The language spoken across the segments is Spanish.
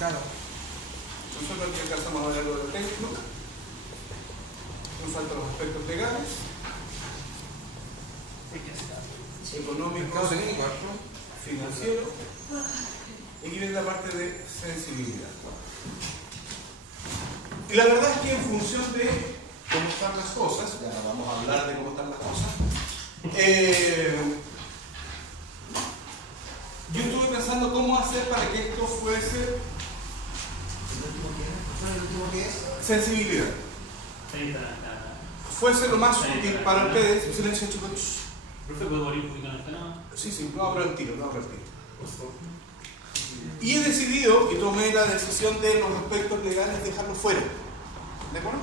Claro. Nosotros aquí alcanzamos a ver algo de lo técnico. Nos faltan los aspectos legales, económicos, financieros. Y aquí viene la parte de sensibilidad. Y la verdad es que en función de cómo están las cosas, ya vamos a hablar de cómo están las cosas, yo estuve pensando cómo hacer para que esto fuese ¿El último qué es? sensibilidad. Fuese lo más útil para ustedes. Silencio, chicos. ¿Profe, puedo morir un poquito en esta nada? Sí, no abro el tiro, no abro el tiro. Y he decidido y tomé la decisión de los aspectos legales dejarlos fuera. ¿De acuerdo?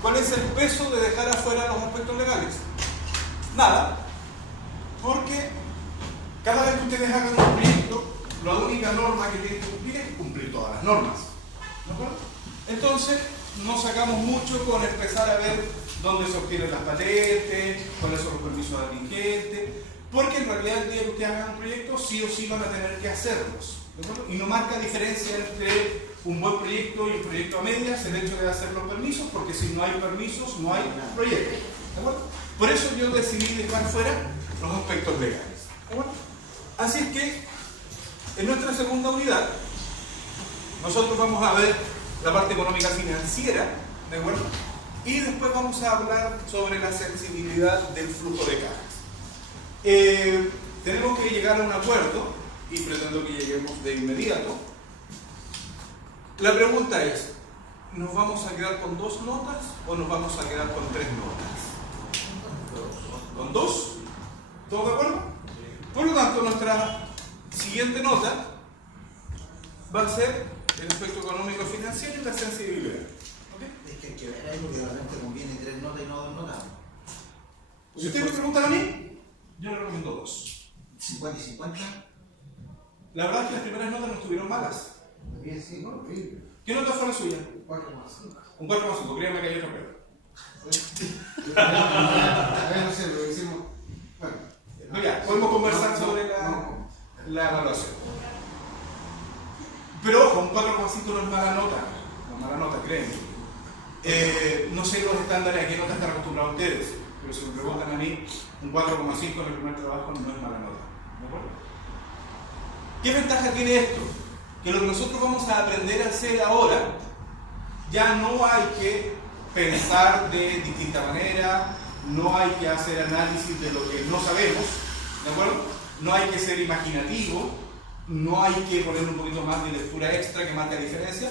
¿Cuál es el peso de dejar afuera los aspectos legales? Nada. Porque cada vez que ustedes hagan un proyecto, la única norma que tienen que cumplir es cumplir todas las normas. ¿De acuerdo? Entonces, no sacamos mucho con empezar a ver dónde se obtienen las patentes, cuáles son los permisos atingentes, porque en realidad el día que ustedes hagan un proyecto, sí o sí van a tener que hacerlos. ¿De acuerdo? Y no marca diferencia entre un buen proyecto y un proyecto a medias el hecho de hacer los permisos, porque si no hay permisos, no hay proyecto. ¿De acuerdo? Por eso yo decidí dejar fuera los aspectos legales. ¿De acuerdo? Así es que, en nuestra segunda unidad, nosotros vamos a ver la parte económica financiera, ¿de acuerdo? Y después vamos a hablar sobre la sensibilidad del flujo de cajas. Tenemos que llegar a un acuerdo, y pretendo que lleguemos de inmediato. La pregunta es, ¿nos vamos a quedar con 2 notas o nos vamos a quedar con 3 notas? ¿Con 2? ¿Todos de acuerdo? Por lo tanto, nuestra siguiente nota va a ser el aspecto económico financiero y la sensibilidad. ¿Okay? Es que hay que ver ahí porque realmente conviene 3 notas y no 2 notas. Si ustedes me preguntan a mí, yo le recomiendo 2. 50 y 50. La verdad es que las primeras notas no estuvieron malas. Bien, sí, no, horrible. ¿Qué nota fue la suya? 4,5. Un 4,5, créanme que hay otra peor. A ver, no sé, lo decimos. Bueno. No, ya, podemos conversar sobre la evaluación. Pero ojo, un 4,5 no es mala nota. No es mala nota, créanme. No sé los estándares a qué nota están acostumbrados ustedes, pero si me preguntan a mí, un 4,5 en el primer trabajo no es mala nota. ¿De acuerdo? ¿Qué ventaja tiene esto? Que lo que nosotros vamos a aprender a hacer ahora, ya no hay que pensar de distinta manera, no hay que hacer análisis de lo que no sabemos, ¿de acuerdo? No hay que ser imaginativo, no hay que poner un poquito más de lectura extra que marque la diferencia.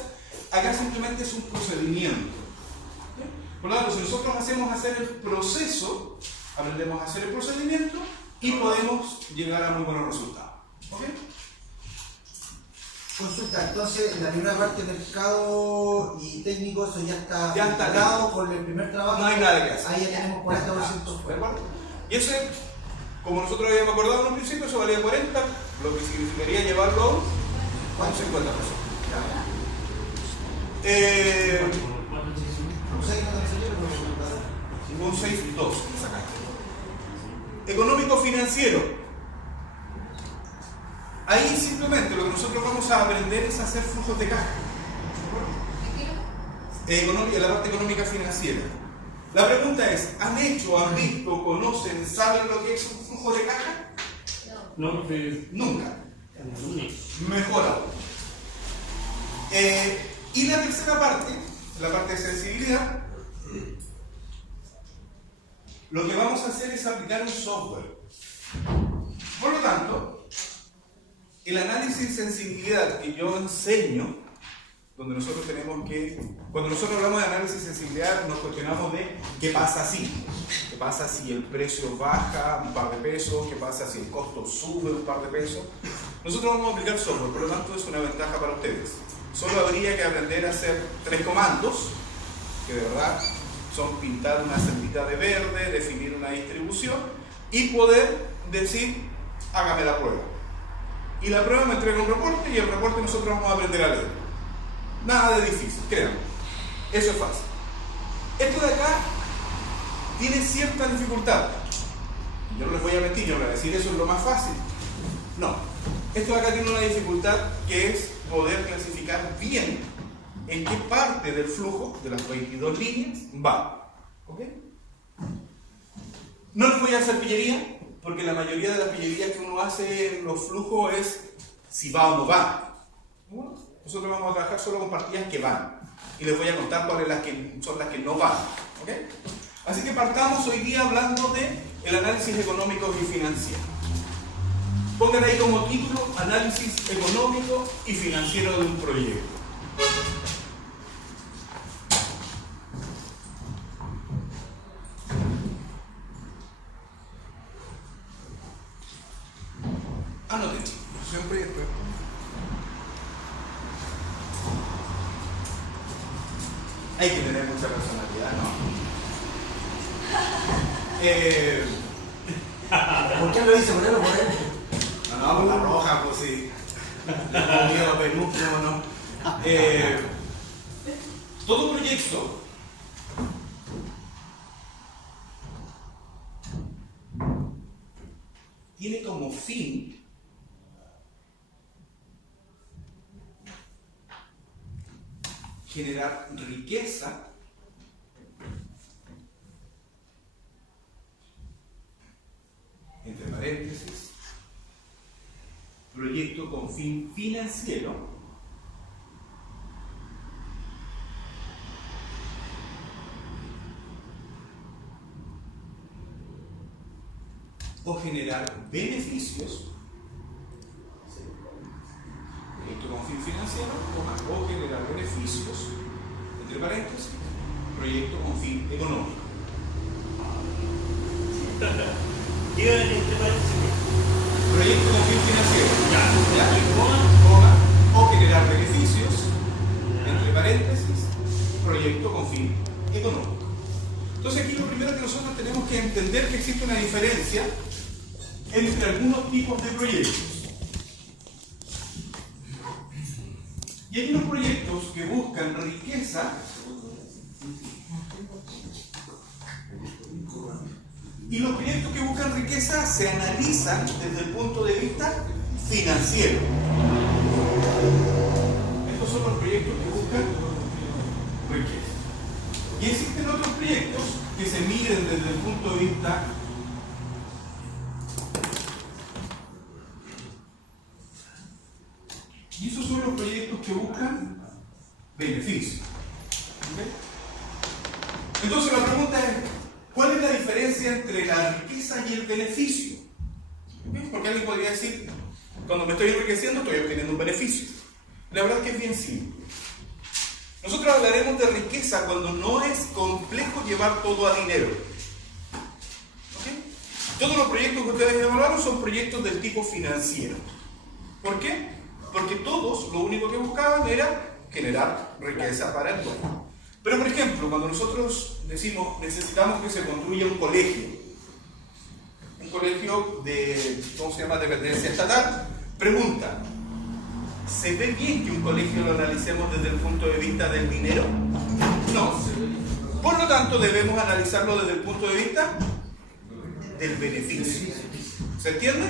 Acá simplemente es un procedimiento. ¿Sí? Por lo tanto, si nosotros hacemos hacer el proceso, aprendemos a hacer el procedimiento y podemos llegar a muy buenos resultados. ¿Ok? Consulta, entonces la primera parte del mercado y técnico, eso ya está dado con el primer trabajo. No hay nada que hacer. Ahí ya tenemos 40% ¿De fuera. acuerdo? Y ese, como nosotros habíamos acordado en un principio, eso valía 40, lo que significaría llevarlo a un 50%. Un 6,2 sacaste. Económico financiero. Ahí simplemente lo que nosotros vamos a aprender es a hacer flujos de caja. La parte económica financiera. La pregunta es, ¿han hecho, han visto, conocen, saben lo que es un flujo de caja? No, profe. Nunca. Mejor aún. Y la tercera parte, la parte de sensibilidad, lo que vamos a hacer es aplicar un software. Por lo tanto, el análisis de sensibilidad que yo enseño, donde nosotros tenemos que, cuando nosotros hablamos de análisis de sensibilidad, nos cuestionamos de qué pasa si. ¿Qué pasa si el precio baja un par de pesos? ¿Qué pasa si el costo sube un par de pesos? Nosotros vamos a aplicar software, por lo tanto es una ventaja para ustedes. Solo habría que aprender a hacer 3 comandos, que de verdad son pintar una celita de verde, definir una distribución y poder decir, hágame la prueba. Y la prueba me entrega un reporte y el reporte nosotros vamos a aprender a leer. Nada de difícil, créanme. Eso es fácil. Esto de acá tiene cierta dificultad. Yo no les voy a mentir, yo les voy a decir eso es lo más fácil. No. Esto de acá tiene una dificultad que es poder clasificar bien en qué parte del flujo de las 22 líneas va. ¿Ok? No les voy a hacer pillería, porque la mayoría de las pillerías que uno hace en los flujos es si va o no va. Bueno, nosotros vamos a trabajar solo con partidas que van. Y les voy a contar cuáles son las que no van. ¿Ok? Así que partamos hoy día hablando de el análisis económico y financiero. Pongan ahí como título análisis económico y financiero de un proyecto. Anoten, chicos, siempre después. Hay que tener mucha personalidad, ¿no? ¿Por qué lo hice? Ponerlo por él. No, por la roja, pues sí. Miedo, penúltimo, ¿no? Todo proyecto tiene como fin generar riqueza entre paréntesis, proyecto con fin financiero o generar beneficios, proyecto con fin financiero o generar beneficios, entre paréntesis, proyecto con fin económico. Digan entre paréntesis. Proyecto con fin financiero. Ya. Coma, o generar beneficios, entre paréntesis, proyecto con fin económico. Entonces aquí lo primero que nosotros tenemos que entender que existe una diferencia entre algunos tipos de proyectos. Y hay unos proyectos que buscan riqueza y los proyectos que buscan riqueza se analizan desde el punto de vista financiero. Estos son los proyectos que buscan riqueza. Y existen otros proyectos que se miden desde el punto de vista y esos son los proyectos que buscan beneficio. ¿Okay? Entonces la pregunta es, ¿cuál es la diferencia entre la riqueza y el beneficio? ¿Okay? Porque alguien podría decir, cuando me estoy enriqueciendo estoy obteniendo un beneficio. La verdad es que es bien simple. Nosotros hablaremos de riqueza cuando no es complejo llevar todo a dinero. ¿Okay? Todos los proyectos que ustedes evaluaron son proyectos del tipo financiero. ¿Por qué? Porque todos lo único que buscaban era generar riqueza para el dueño. Pero por ejemplo, cuando nosotros decimos necesitamos que se construya un colegio de, ¿cómo se llama?, dependencia estatal, pregunta, ¿se ve bien que un colegio lo analicemos desde el punto de vista del dinero? No. Por lo tanto, debemos analizarlo desde el punto de vista del beneficio. ¿Se entiende?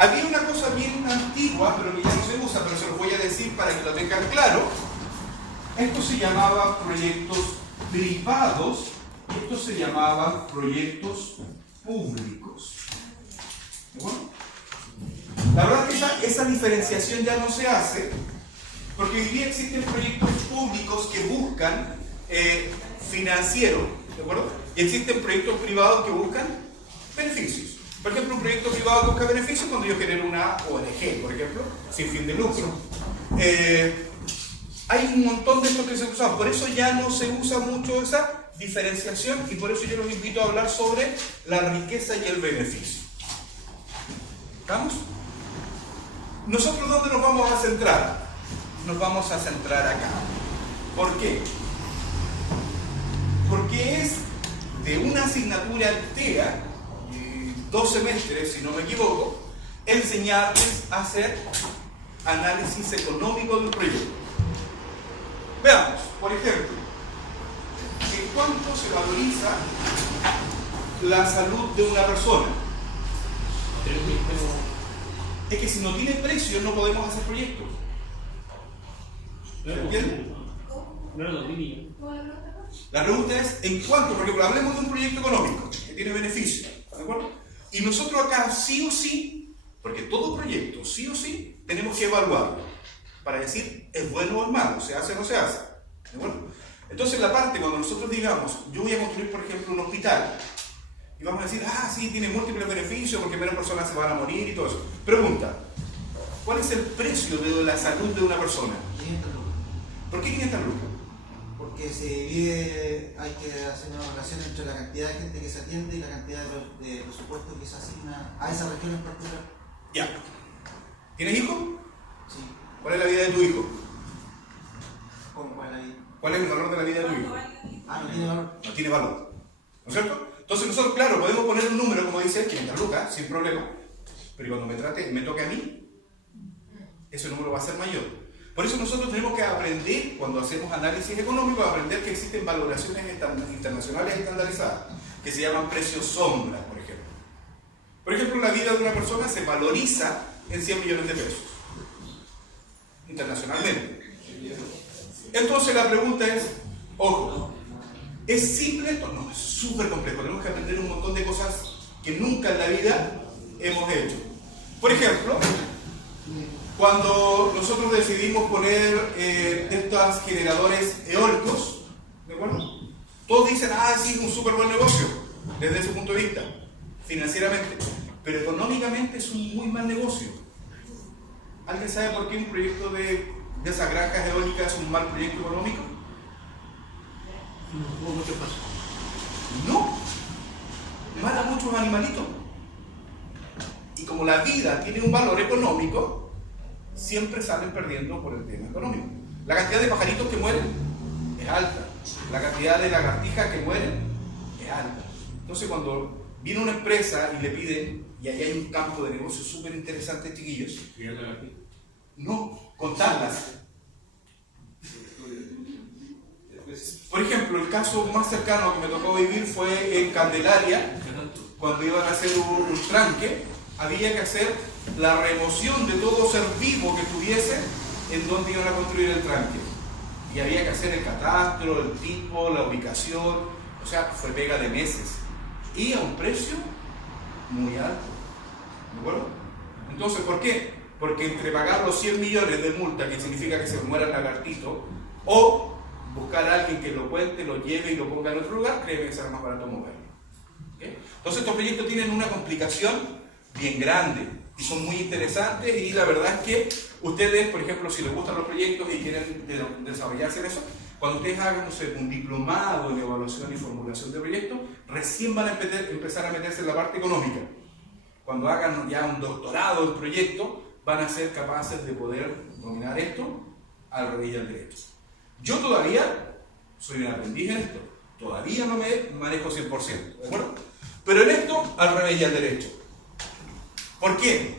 Había una cosa bien antigua, pero que ya no se usa, pero se los voy a decir para que lo tengan claro. Esto se llamaba proyectos privados, y esto se llamaba proyectos públicos. ¿De acuerdo? La verdad es que esa diferenciación ya no se hace, porque hoy día existen proyectos públicos que buscan financiero, ¿de acuerdo? Y existen proyectos privados que buscan beneficios. Por ejemplo, un proyecto privado que busca beneficios cuando yo genero una ONG, por ejemplo, sin fin de lucro. Hay un montón de estos que se usan, por eso ya no se usa mucho esa diferenciación y por eso yo los invito a hablar sobre la riqueza y el beneficio. ¿Vamos? ¿Nosotros dónde nos vamos a centrar? Nos vamos a centrar acá. ¿Por qué? Porque es de una asignatura TEA, 2 semestres, si no me equivoco, enseñarles a hacer análisis económico de un proyecto. Veamos, por ejemplo, ¿en cuánto se valoriza la salud de una persona? es que si no tiene precio no podemos hacer proyectos. ¿Se entiende? La pregunta es, ¿en cuánto? Por ejemplo, hablemos de un proyecto económico que tiene beneficio, ¿de acuerdo? Y nosotros acá sí o sí, porque todo proyecto sí o sí tenemos que evaluarlo para decir es bueno o es malo, se hace o no se hace, ¿de acuerdo? Entonces la parte cuando nosotros digamos, yo voy a construir por ejemplo un hospital y vamos a decir, ah sí, tiene múltiples beneficios porque menos personas se van a morir y todo eso. Pregunta, ¿cuál es el precio de la salud de una persona? 500 lucas. ¿Por qué 500 lucas? Porque se divide, hay que hacer una relación entre la cantidad de gente que se atiende y la cantidad de presupuesto que se asigna a esa región en particular. Ya. ¿Tienes hijo? Sí. ¿Cuál es la vida de tu hijo? ¿Cómo cuál ahí? ¿Cuál es el valor de la vida de tu hijo? Ah, no tiene valor. No tiene valor. ¿No es cierto? Entonces nosotros, claro, podemos poner un número, como dice, 500 lucas, sin problema. Pero cuando me toque a mí, ese número va a ser mayor. Por eso nosotros tenemos que aprender, cuando hacemos análisis económico, a aprender que existen valoraciones internacionales estandarizadas, que se llaman precios sombra, por ejemplo. Por ejemplo, la vida de una persona se valoriza en 100 millones de pesos, internacionalmente. Entonces la pregunta es, ojo, ¿es simple esto? No, es súper complejo. Tenemos que aprender un montón de cosas que nunca en la vida hemos hecho. Por ejemplo, cuando nosotros decidimos poner estos generadores eólicos, ¿de acuerdo? Todos dicen, ah, sí, es un súper buen negocio, desde ese punto de vista, financieramente. Pero económicamente es un muy mal negocio. ¿Alguien sabe por qué un proyecto de esas granjas eólicas es un mal proyecto económico? No. Mata a muchos animalitos. Y como la vida tiene un valor económico, siempre salen perdiendo por el tema económico. La cantidad de pajaritos que mueren es alta. La cantidad de lagartijas que mueren es alta. Entonces cuando viene una empresa y le piden, y ahí hay un campo de negocio súper interesante, chiquillos. No, contarlas. Por ejemplo, el caso más cercano que me tocó vivir fue en Candelaria, cuando iban a hacer un tranque, había que hacer la remoción de todo ser vivo que tuviese en donde iban a construir el tranque. Y había que hacer el catastro, el tipo, la ubicación, o sea, fue pega de meses. Y a un precio muy alto. ¿De acuerdo? Entonces, ¿por qué? Porque entre pagar los 100 millones de multa, que significa que se muera el lagartito, o buscar a alguien que lo cuente, lo lleve y lo ponga en otro lugar, créeme que será más barato moverlo. ¿Okay? Entonces estos proyectos tienen una complicación bien grande y son muy interesantes, y la verdad es que ustedes, por ejemplo, si les gustan los proyectos y quieren desarrollarse en eso, cuando ustedes hagan, no sé, un diplomado en evaluación y formulación de proyectos, recién van a empezar a meterse en la parte económica. Cuando hagan ya un doctorado en proyecto, van a ser capaces de poder dominar esto al revés y al derecho. Yo todavía soy un aprendiz en esto, todavía no me manejo 100%, ¿de acuerdo? Pero en esto, al revés y al derecho. ¿Por qué?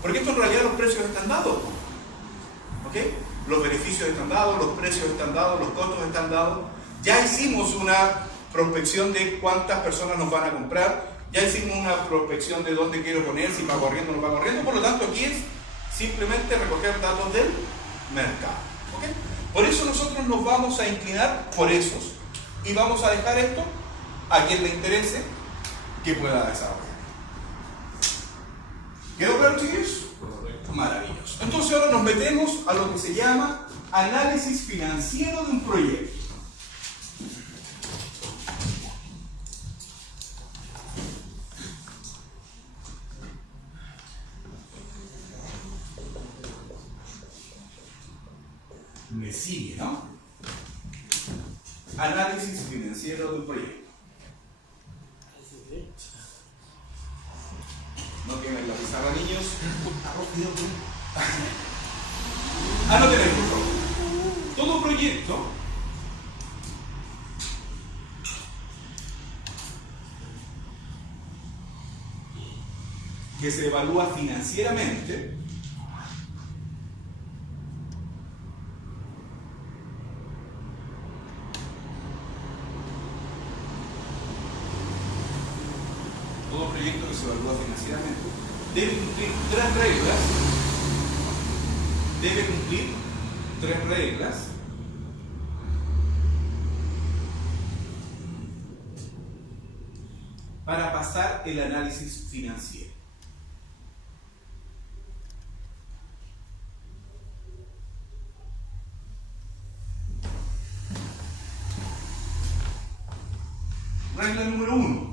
Porque esto en realidad los precios están dados, ¿ok? Los beneficios están dados, los precios están dados, los costos están dados. Ya hicimos una prospección de cuántas personas nos van a comprar, ya hicimos una prospección de dónde quiero poner, si va corriendo o no va corriendo, por lo tanto aquí es simplemente recoger datos del mercado, ¿ok? Por eso nosotros nos vamos a inclinar por esos y vamos a dejar esto a quien le interese que pueda desarrollar. ¿Quedó claro, chicos? Maravilloso. Entonces ahora nos metemos a lo que se llama análisis financiero de un proyecto. Me sigue, ¿no? Análisis financiero de un proyecto. No tienen la pizarra, niños. Anoten ahí, por favor. Todo proyecto que se evalúa financieramente financieramente debe cumplir tres reglas. Debe cumplir tres reglas para pasar el análisis financiero. Regla número 1.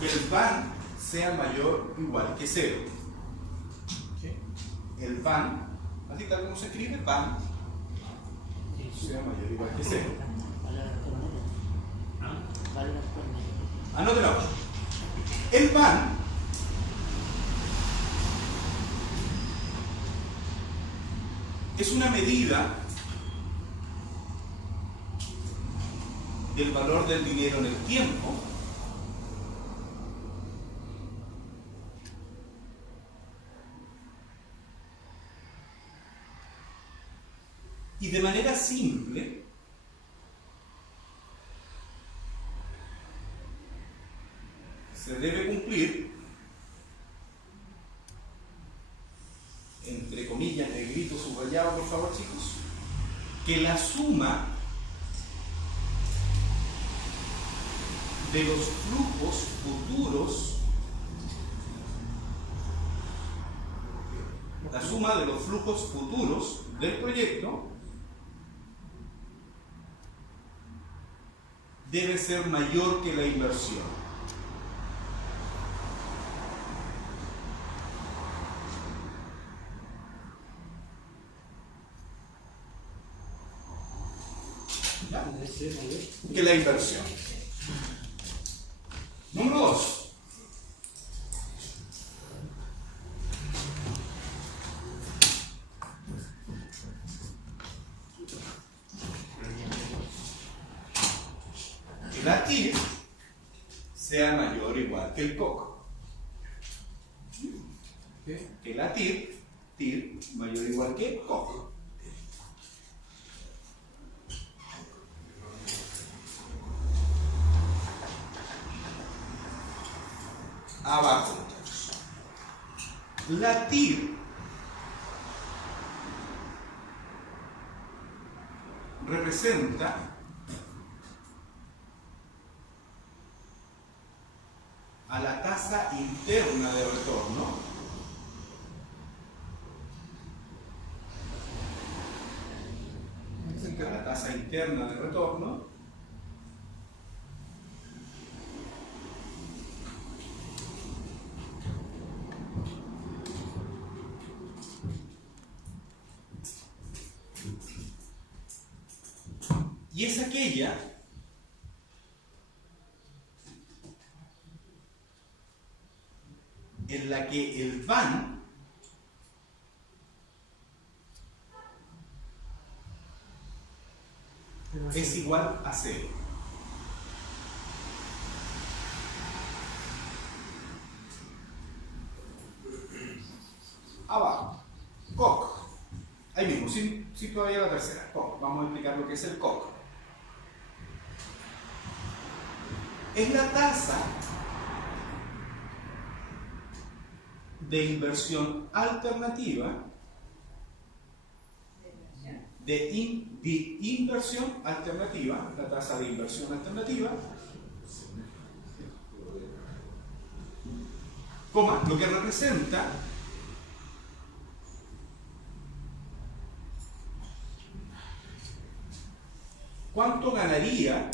Que el PAN sea mayor o igual que 0. ¿Okay? El PAN, así tal como se escribe, PAN, sea mayor o igual que 0. Anótelo. El PAN es una medida del valor del dinero en el tiempo y de manera simple se debe cumplir, entre comillas, negrito subrayado, por favor, chicos, que la suma de los flujos futuros, la suma de los flujos futuros del proyecto debe ser mayor que la inversión. Que la inversión. Número 2. Que la TIR sea mayor o igual que el COC. Que la TIR mayor o igual que COC. Abajo. La TIR representa a la tasa interna de retorno interna de retorno y es aquella en la que el VAN es igual a 0. Abajo, COC. Ahí mismo, sin todavía la tercera. COC. Vamos a explicar lo que es el COC. Es la tasa de inversión alternativa de inversión alternativa, la tasa de inversión alternativa, coma, lo que representa cuánto ganaría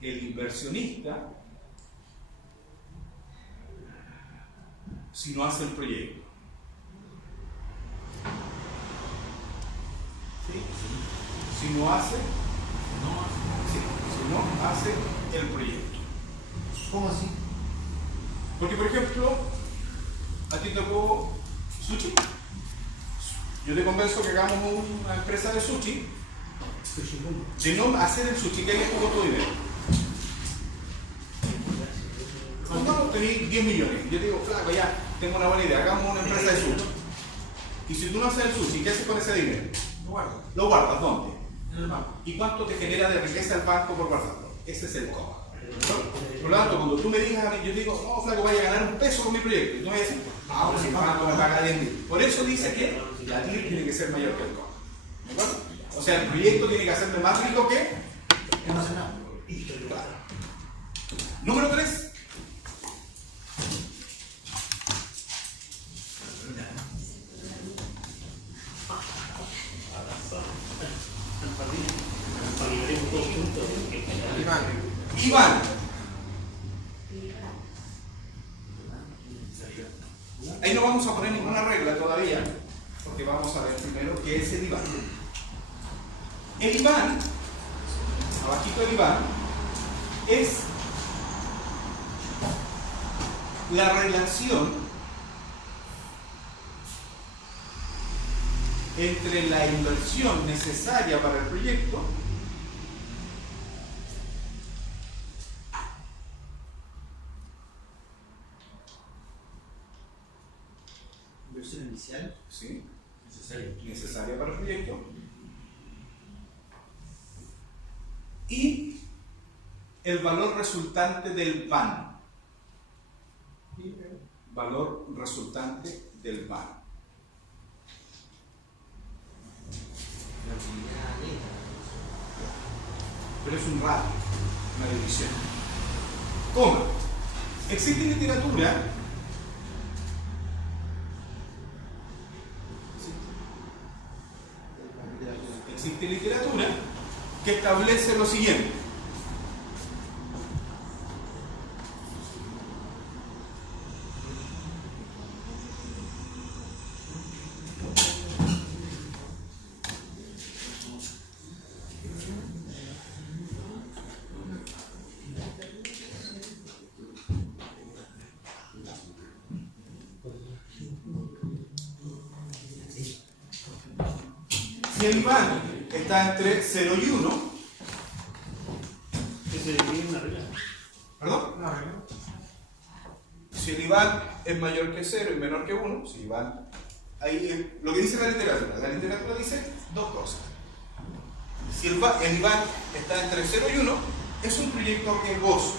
el inversionista si no hace el proyecto. ¿Sí? Si no hace el proyecto. ¿Cómo así? Porque, por ejemplo, a ti te tocó sushi. Yo te convenzo que hagamos una empresa de sushi, de no hacer el sushi, que hay poco tu dinero. Supongamos que tenéis 10 millones. Yo te digo, flaco, ya tengo una buena idea, hagamos una empresa de sushi. Y si tú no haces el sushi, ¿qué haces con ese dinero? Lo guardo. ¿Lo guardas dónde? En el banco. ¿Y cuánto te genera de riqueza el banco por guardarlo? Ese es el coma. Por lo tanto, cuando tú me digas a mí, yo te digo, no, flaco, vaya a ganar un peso con mi proyecto. Y tú me dices, pues si el banco me paga 10.000. Por eso dice que la TIR tiene que ser mayor que el coma. ¿De acuerdo? O sea, el proyecto tiene que hacerme más rico que Es nacional. claro. Número 3. Iván. Ahí no vamos a poner ninguna regla todavía, porque vamos a ver primero qué es el Iván. El Iván, abajito del Iván, es la relación entre la inversión necesaria para el proyecto Inversión inicial. ¿sí? necesaria para el proyecto y el valor resultante del VAN. Valor resultante del VAN. Pero es un ratio, una división. ¿Cómo? Existe literatura que establece lo siguiente. Si el IVAN está entre 0 y 1, ¿qué se divide en una regla? ¿perdón? Si el IVAN es mayor que 0 y menor que 1, si IVAN, ahí es lo que dice la literatura dice dos cosas. Si el IVAN está entre 0 y 1, es un proyecto riesgoso.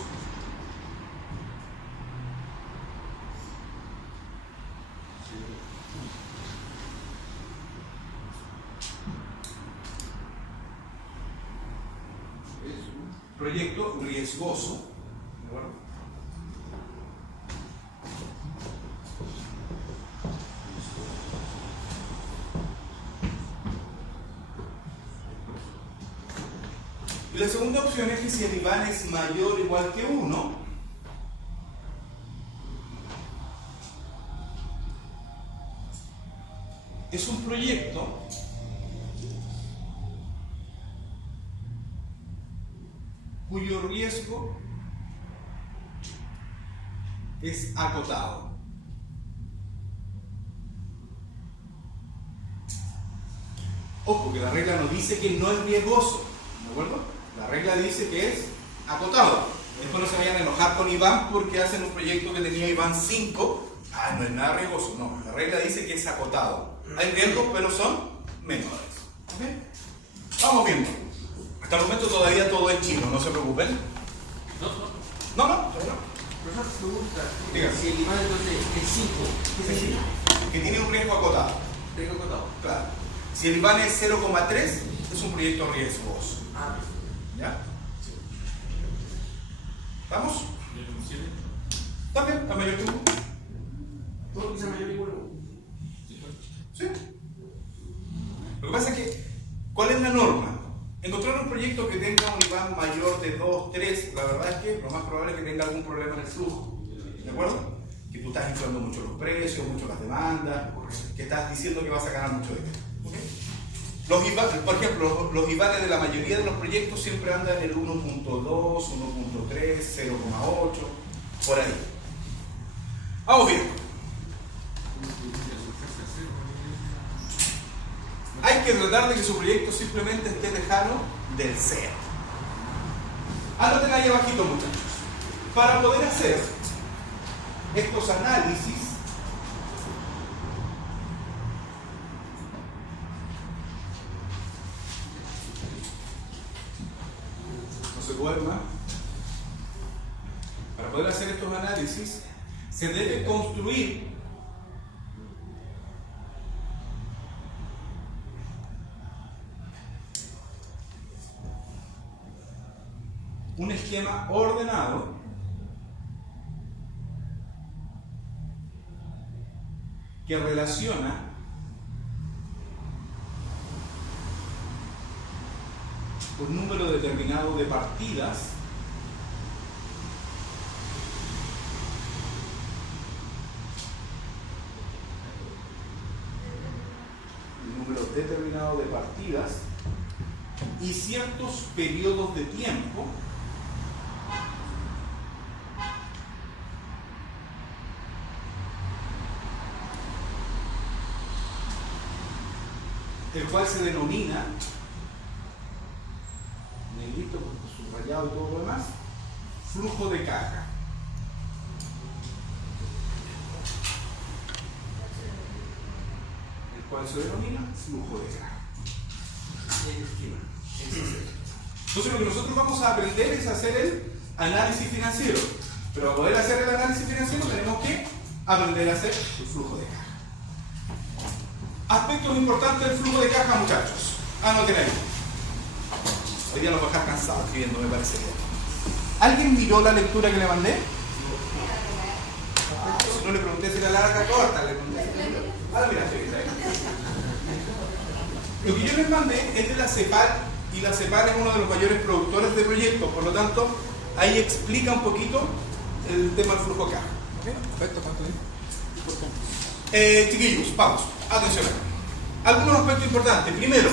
Proyecto riesgoso. ¿De acuerdo? Y la segunda opción es que si el IVAN es mayor o igual que 1, es un proyecto cuyo riesgo es acotado. Ojo, que la regla no dice que no es riesgoso, ¿de acuerdo? La regla dice que es acotado. Después no se vayan a enojar con Iván porque hacen un proyecto que tenía Iván 5. Ah, no es nada riesgoso. No, la regla dice que es acotado. Hay riesgos, pero son menores. ¿Ok? Vamos viendo. Hasta el momento todavía todo es chino, no se preocupen. No, todavía no. Profesor, pregunta. Dígame. Si el IVAN entonces es 5, ¿qué significa? Que tiene un riesgo acotado. Riesgo acotado. Claro. Si el IVAN es 0,3, es un proyecto riesgoso. Ah, ¿Ya? ¿Vamos? También, a mayor que 1. todo lo que sea mayor o igual a 1. Sí. Lo que pasa es que, ¿cuál es la norma? Encontrar un proyecto que tenga un IVAN mayor de 2, 3, la verdad es que lo más probable es que tenga algún problema en el flujo. ¿De acuerdo? Que tú estás inflando mucho los precios, mucho las demandas, que estás diciendo que vas a ganar mucho dinero. ¿Okay? Los IVAN, por ejemplo, los IVANes de la mayoría de los proyectos siempre andan en el 1.2, 1.3, 0.8, por ahí. Vamos bien. Hay que tratar de que su proyecto simplemente esté lejano del cero. Anoten ahí abajito, muchachos. Para poder hacer estos análisis, duerma. Para poder hacer estos análisis, se debe construir un esquema ordenado que relaciona un número determinado de partidas y ciertos periodos de tiempo el cual se denomina, negrito, subrayado y todo lo demás, flujo de caja. El cual se denomina flujo de caja. Entonces lo que nosotros vamos a aprender es hacer el análisis financiero. Pero para poder hacer el análisis financiero tenemos que aprender a hacer el flujo de caja. Aspectos importantes del flujo de caja, muchachos. Anoten ahí. Hoy día nos va a dejar cansados escribiendo, me parece bien. ¿Alguien miró la lectura que le mandé? Si no le pregunté si era larga o corta, le pregunté. Mira, sí, lo que yo les mandé es de la CEPAL, y la CEPAL es uno de los mayores productores de proyectos, por lo tanto, ahí explica un poquito el tema del flujo de caja. Perfecto, ¿cuánto es? Chiquillos, vamos, atención. Algunos aspectos importantes. Primero,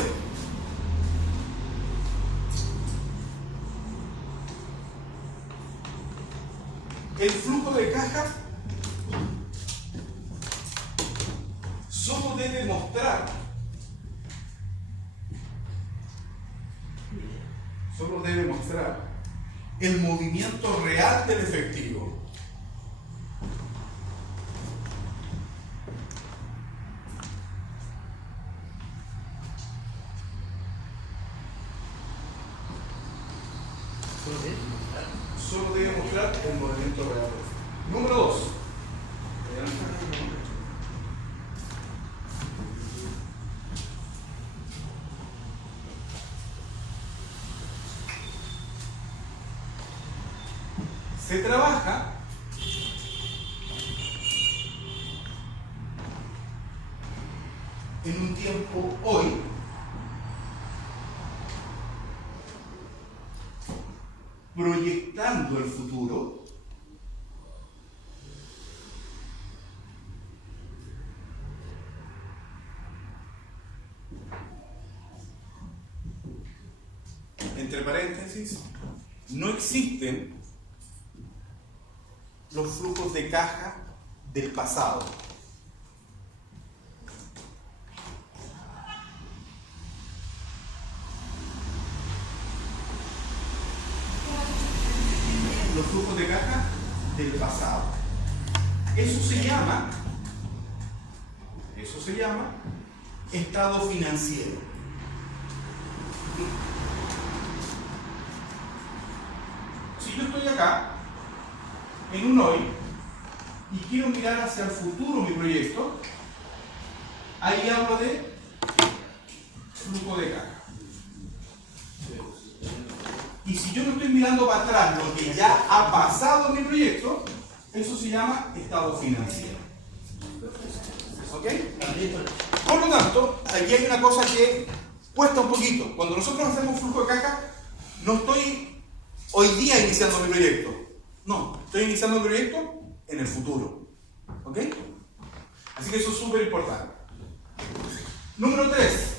el flujo de caja solo debe mostrar el movimiento real del efectivo. Solo debe mostrar el movimiento real. Número 2. Se trabaja en un tiempo hoy proyectando el futuro entre paréntesis, no existen los flujos de caja del pasado. Los flujos de caja del pasado. Eso se llama estado financiero. Si yo estoy acá en un hoy y quiero mirar hacia el futuro mi proyecto, ahí hablo de flujo de caja. Y si yo no estoy mirando para atrás lo que ya ha pasado en mi proyecto, eso se llama estado financiero. ¿Ok? Por lo tanto, aquí hay una cosa que cuesta un poquito. Cuando nosotros hacemos flujo de caja, no estoy hoy día iniciando mi proyecto. No, estoy iniciando mi proyecto en el futuro. ¿Ok? Así que eso es súper importante. Número 3.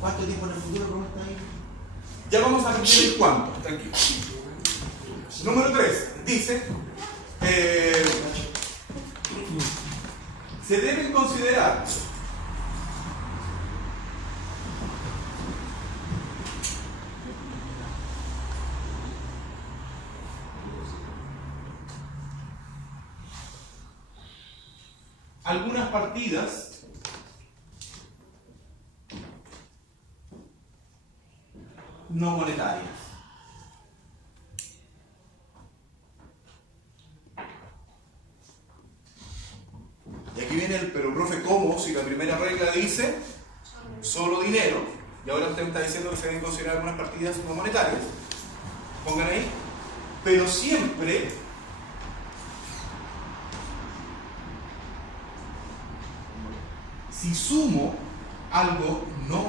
¿Cuánto tiempo en el futuro? ¿Cómo está ahí? Ya vamos a repetir el cuánto, tranquilo. Número 3. Dice, se deben considerar algunas partidas no monetarias. Y aquí viene el, pero profe, ¿cómo? Si la primera regla dice solo dinero, y ahora usted me está diciendo que se deben considerar algunas partidas no monetarias, pongan ahí, pero siempre si sumo algo no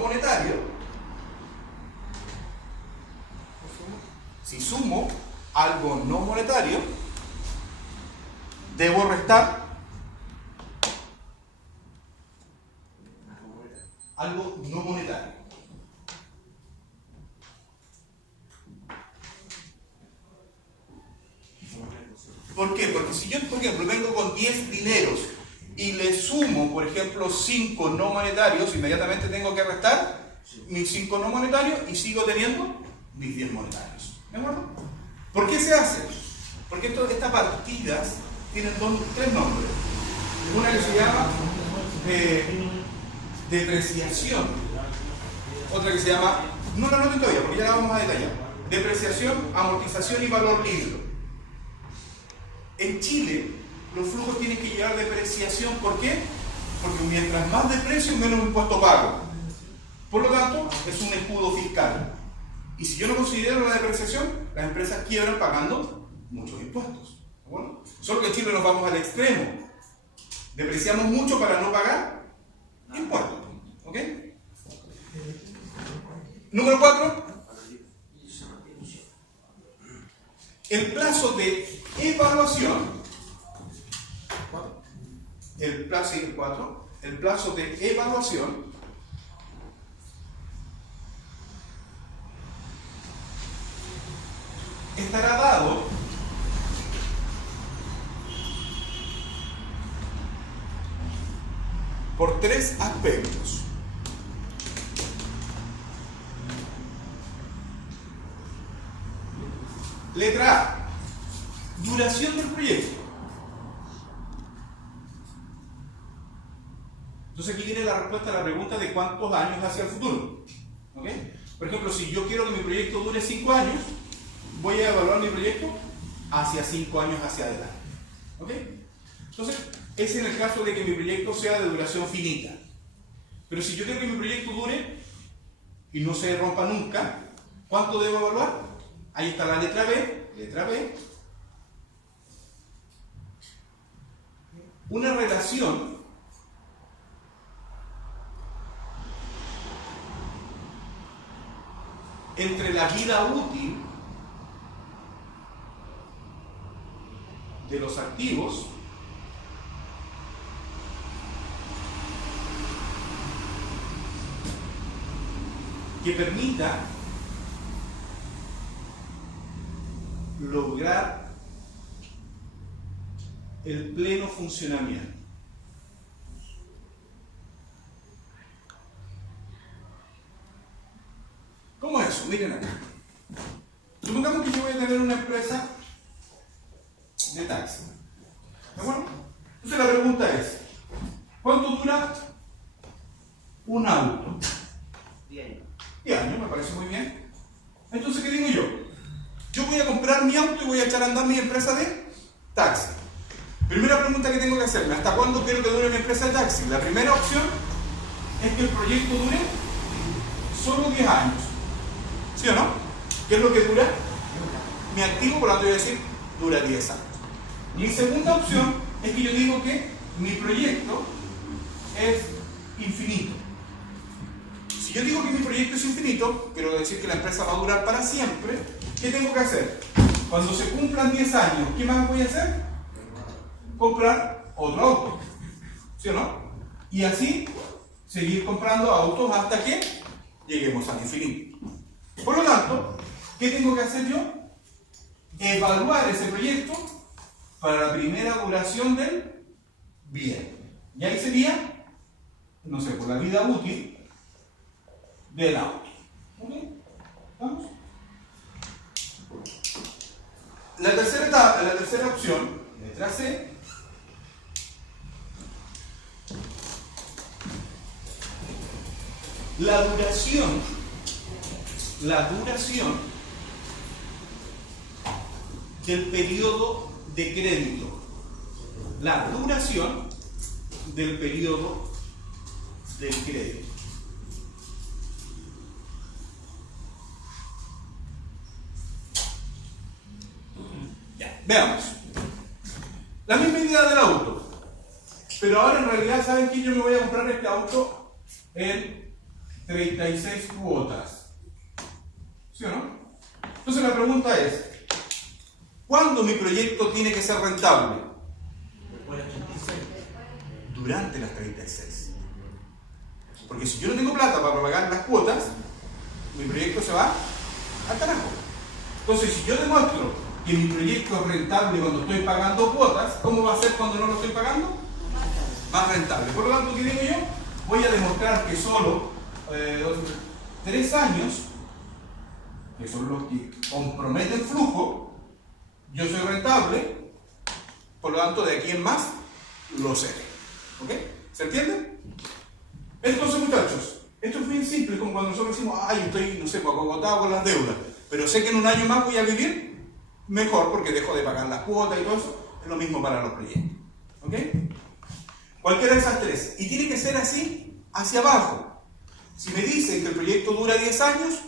monetario, debo restar algo no monetario. ¿Por qué? Porque si yo, por ejemplo, vengo con 10 dineros y le sumo, por ejemplo, 5 no monetarios, inmediatamente tengo que restar mis 5 no monetarios y sigo teniendo mis 10 monetarios. ¿De acuerdo? ¿Por qué se hace? Porque estas partidas tienen 3 nombres. Una que se llama depreciación, otra que se llama, no la noten todavía porque ya la vamos a detallar, depreciación, amortización y valor líquido. En Chile los flujos tienen que llevar depreciación. ¿Por qué? Porque mientras más deprecio, menos impuesto pago. Por lo tanto, es un escudo fiscal. Y si yo no considero la depreciación, las empresas quiebran pagando muchos impuestos. ¿Bueno? Solo que en Chile nos vamos al extremo. Depreciamos mucho para no pagar impuestos. ¿Ok? Número 4. El plazo de evaluación. El plazo de evaluación estará dado por 3 aspectos. Letra A, duración del proyecto. Entonces aquí viene la respuesta a la pregunta de cuántos años hacia el futuro. ¿Okay? Por ejemplo, si yo quiero que mi proyecto dure 5 años, voy a evaluar mi proyecto hacia 5 años hacia adelante. ¿Okay? Entonces, ese es en el caso de que mi proyecto sea de duración finita. Pero si yo quiero que mi proyecto dure y no se rompa nunca, ¿cuánto debo evaluar? Ahí está la letra B. Letra B. Una relación entre la vida útil de los activos que permita lograr el pleno funcionamiento. ¿Cómo es eso? Miren acá. Supongamos que yo voy a tener una empresa de taxi. ¿De acuerdo? Entonces la pregunta es, ¿cuánto dura un auto? 10 años. 10 años, me parece muy bien. Entonces, ¿qué digo yo? Yo voy a comprar mi auto y voy a echar a andar mi empresa de taxi. Primera pregunta que tengo que hacerme, ¿hasta cuándo quiero que dure mi empresa de taxi? La primera opción es que el proyecto dure solo 10 años. ¿Sí o no? ¿Qué es lo que dura? Mi activo, por lo tanto, voy a decir, dura 10 años. Mi segunda opción es que yo digo que mi proyecto es infinito. Si yo digo que mi proyecto es infinito, quiero decir que la empresa va a durar para siempre. ¿Qué tengo que hacer? Cuando se cumplan 10 años, ¿qué más voy a hacer? Comprar otro auto. ¿Sí o no? Y así seguir comprando autos hasta que lleguemos al infinito. Por lo tanto, ¿qué tengo que hacer yo? Evaluar ese proyecto para la primera duración del bien. Y ahí sería, no sé, por la vida útil del auto. ¿Ok? ¿Vamos? La tercera etapa, la tercera opción, letra C, La duración del periodo de crédito. La duración del periodo del crédito. Ya, veamos. La misma idea del auto. Pero ahora en realidad, ¿saben que yo me voy a comprar este auto en 36 cuotas? ¿Sí o no? Entonces la pregunta es, ¿cuándo mi proyecto tiene que ser rentable? Durante las 36. Porque si yo no tengo plata para pagar las cuotas, mi proyecto se va al carajo. Entonces, si yo demuestro que mi proyecto es rentable cuando estoy pagando cuotas, ¿cómo va a ser cuando no lo estoy pagando? Más rentable. Por lo tanto, ¿qué digo yo? Voy a demostrar que solo 3 años, que son los que comprometen flujo, yo soy rentable, por lo tanto, de aquí en más, lo sé. ¿Ok? ¿Se entiende? Entonces, muchachos, esto es bien simple, como cuando nosotros decimos, ay, estoy, no sé, acogotado con las deudas, pero sé que en un año más voy a vivir mejor porque dejo de pagar las cuotas y todo eso. Es lo mismo para los proyectos. ¿Ok? Cualquiera de esas tres. Y tiene que ser así, hacia abajo. Si me dicen que el proyecto dura 10 años,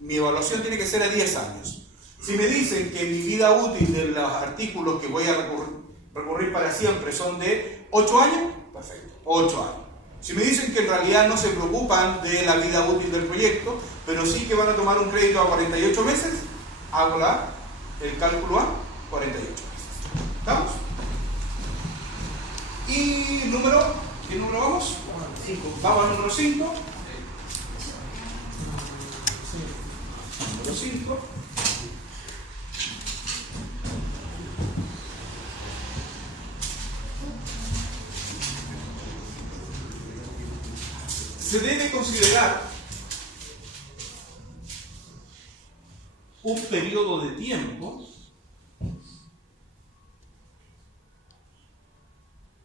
mi evaluación tiene que ser a 10 años. Si me dicen que mi vida útil de los artículos que voy a recurrir para siempre son de 8 años, perfecto, 8 años. Si me dicen que en realidad no se preocupan de la vida útil del proyecto, pero sí que van a tomar un crédito a 48 meses, hago el cálculo a 48 meses. ¿Estamos? Y ¿qué número vamos? 5. Vamos al número 5. Número 5. Se debe considerar un periodo de tiempo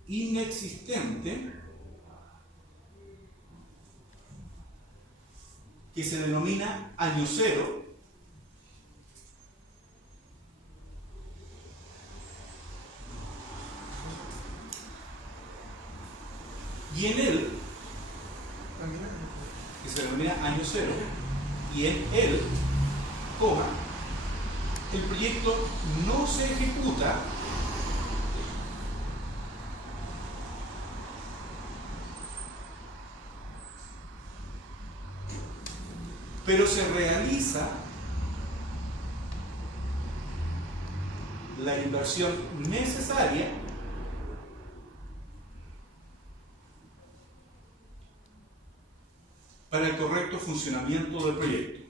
inexistente que se denomina año cero y en él que se denomina año cero y en él, el proyecto no se ejecuta pero se realiza la inversión necesaria para el correcto funcionamiento del proyecto.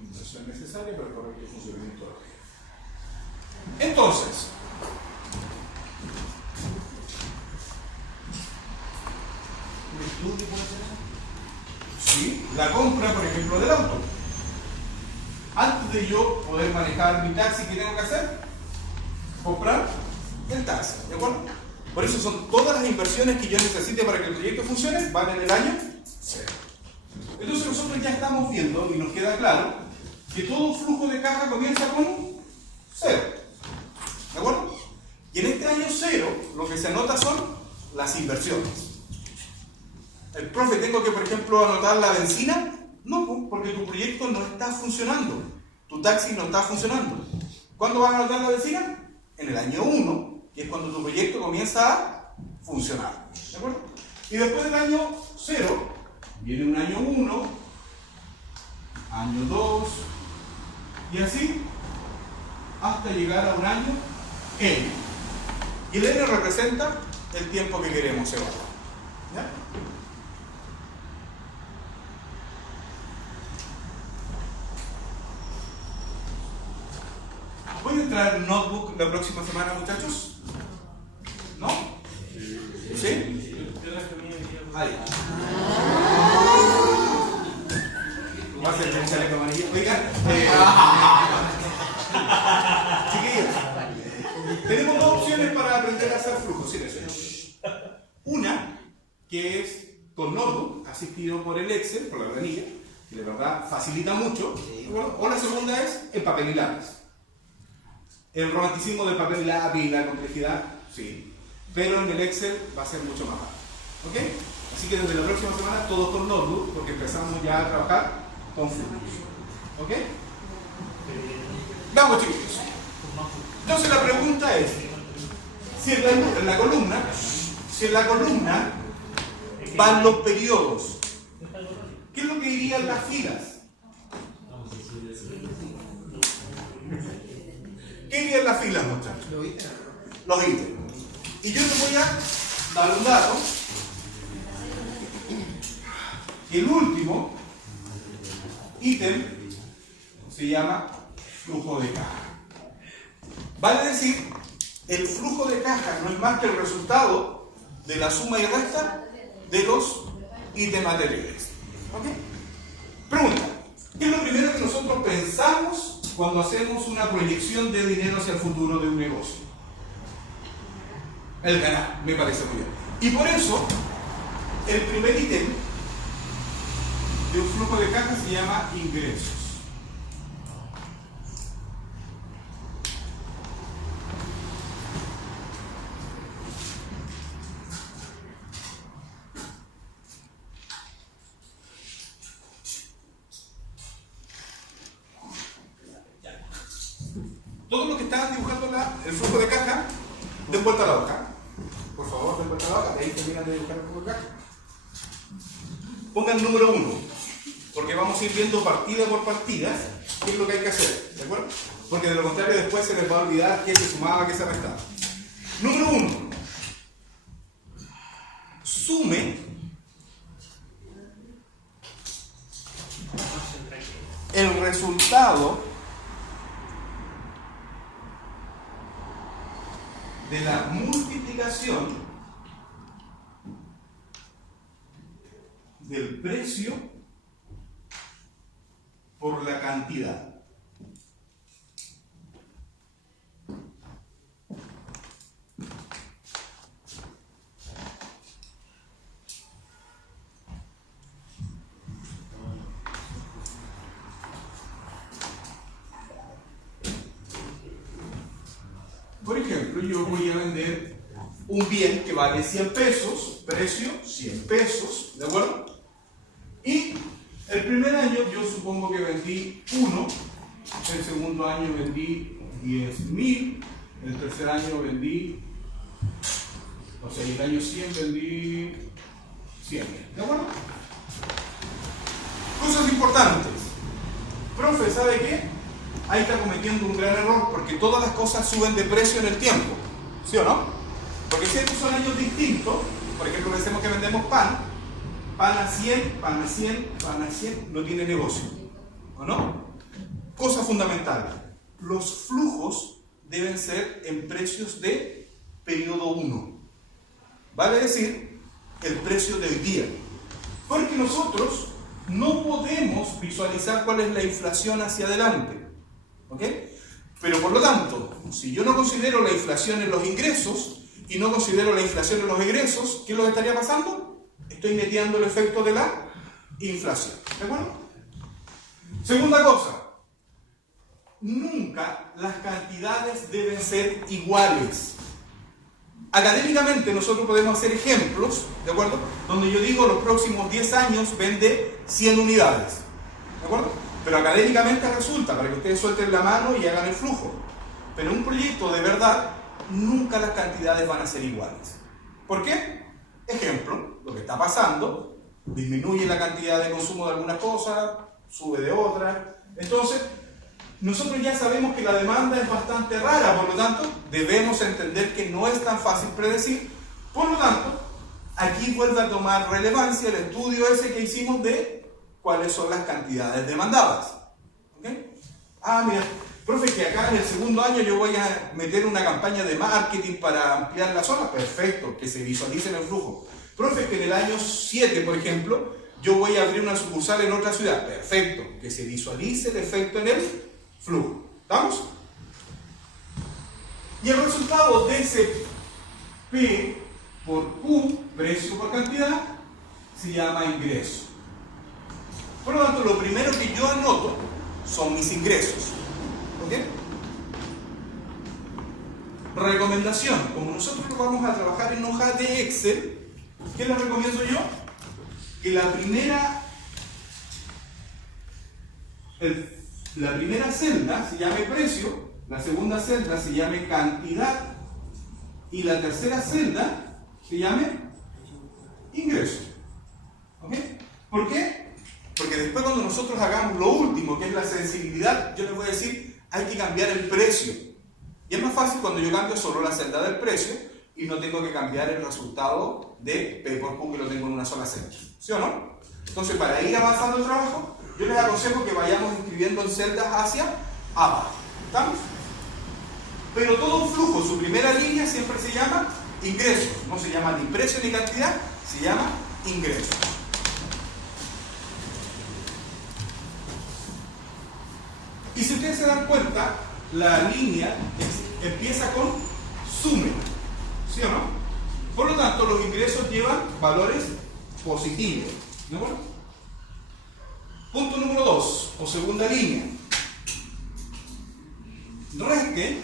Inversión necesaria para el correcto funcionamiento del proyecto. Entonces, ¿un estudio puede ser eso? Sí, la compra, por ejemplo, del auto. Antes de yo poder manejar mi taxi, ¿qué tengo que hacer? Comprar el taxi, ¿de acuerdo? Por eso son todas las inversiones que yo necesite para que el proyecto funcione, van en el año cero. Entonces nosotros ya estamos viendo, y nos queda claro, que todo flujo de caja comienza con 0. ¿De acuerdo? Y en este año 0, lo que se anota son las inversiones. El profe, ¿tengo que, por ejemplo, anotar la benzina? No, porque tu proyecto no está funcionando. Tu taxi no está funcionando. ¿Cuándo vas a anotar la benzina? En el año 1, que es cuando tu proyecto comienza a funcionar. ¿De acuerdo? Y después del año 0, viene un año 1, año 2, y así hasta llegar a un año N. Y el N representa el tiempo que queremos evaluar. ¿Ya? ¿Voy a entrar en notebook la próxima semana, muchachos? ¿No? ¿Sí? Ahí. amarilla. Oigan, chiquillos, tenemos dos opciones para aprender a hacer flujos. Una, que es con Notebook, asistido por el Excel, por la planilla, que de verdad facilita mucho. O la segunda es en papel y lápiz. El romanticismo del papel y lápiz y la complejidad, sí. Pero en el Excel va a ser mucho más rápido. ¿Ok? Así que desde la próxima semana todos con Notebook, porque empezamos ya a trabajar con flujos. ¿Ok? Vamos, chicos. Entonces la pregunta es, si en la columna van los periodos, ¿qué es lo que dirían las filas? ¿Qué dirían las filas, muchachos? Los ítems. Y yo les voy a dar un dato. El último ítem se llama flujo de caja. Vale decir, el flujo de caja no es más que el resultado de la suma y resta de los ítems anteriores. ¿Ok? Pregunta, ¿qué es lo primero que nosotros pensamos cuando hacemos una proyección de dinero hacia el futuro de un negocio? El ganar, me parece muy bien. Y por eso, el primer ítem de un flujo de caja se llama ingresos. Todos los que estaban dibujando el flujo de caja, den vuelta a la hoja. Por favor, den vuelta a la hoja, de ahí terminan de dibujar el flujo de caja. Pongan el número 1, porque vamos a ir viendo partida por partida qué es lo que hay que hacer, ¿de acuerdo? Porque de lo contrario después se les va a olvidar qué se sumaba, qué se restaba. Número 1. Sume el resultado de la multiplicación del precio por la cantidad. Por ejemplo, yo voy a vender un bien que vale 100 pesos, precio 100 pesos, ¿de acuerdo? Y el primer año yo supongo que vendí 1, el segundo año vendí 10.000, el tercer año vendí, o sea, el año 100 vendí 100.000, ¿de acuerdo? Cosas importantes. Profe, ¿sabe qué? Ahí está cometiendo un gran error porque todas las cosas suben de precio en el tiempo, ¿sí o no? Porque si estos son años distintos, por ejemplo, pensemos que vendemos pan a 100, pan a 100, pan a 100, no tiene negocio, ¿o no? Cosa fundamental, los flujos deben ser en precios de periodo 1, vale decir, el precio del día, porque nosotros no podemos visualizar cuál es la inflación hacia adelante. ¿Ok? Pero por lo tanto, si yo no considero la inflación en los ingresos y no considero la inflación en los egresos, ¿qué es lo que estaría pasando? Estoy metiendo el efecto de la inflación. ¿De acuerdo? Segunda cosa, nunca las cantidades deben ser iguales. Académicamente nosotros podemos hacer ejemplos, ¿de acuerdo? Donde yo digo los próximos 10 años vende 100 unidades. ¿De acuerdo? Pero académicamente resulta, para que ustedes suelten la mano y hagan el flujo. Pero en un proyecto de verdad, nunca las cantidades van a ser iguales. ¿Por qué? Ejemplo, lo que está pasando, disminuye la cantidad de consumo de algunas cosas, sube de otras. Entonces, nosotros ya sabemos que la demanda es bastante rara, por lo tanto, debemos entender que no es tan fácil predecir. Por lo tanto, aquí vuelve a tomar relevancia el estudio ese que hicimos de cuáles son las cantidades demandadas. ¿Okay? Ah, mira, profe, que acá en el segundo año yo voy a meter una campaña de marketing para ampliar la zona. Perfecto, que se visualice en el flujo. Profe, que en el año 7, por ejemplo, Yo voy a abrir una sucursal en otra ciudad. Perfecto. Que se visualice el efecto en el flujo. ¿Estamos? Y el resultado de ese P por Q, precio por cantidad, se llama ingreso. Por lo tanto, lo primero que yo anoto son mis ingresos. ¿Ok? Recomendación. Como nosotros vamos a trabajar en hoja de Excel, ¿qué les recomiendo yo? Que la primera celda se llame precio, la segunda celda se llame cantidad y la tercera celda se llame ingreso. ¿Ok? ¿Por qué? Porque después cuando nosotros hagamos lo último, que es la sensibilidad, yo les voy a decir, hay que cambiar el precio. Y es más fácil cuando yo cambio solo la celda del precio y no tengo que cambiar el resultado de P por Q, que lo tengo en una sola celda. ¿Sí o no? Entonces, para ir avanzando el trabajo, yo les aconsejo que vayamos escribiendo en celdas hacia abajo. ¿Estamos? Pero todo un flujo, su primera línea siempre se llama ingreso. No se llama ni precio ni cantidad, se llama ingreso. Y si ustedes se dan cuenta, la línea empieza con sumen. ¿Sí o no? Por lo tanto, los ingresos llevan valores positivos. ¿De acuerdo? Punto número 2, o segunda línea. Resten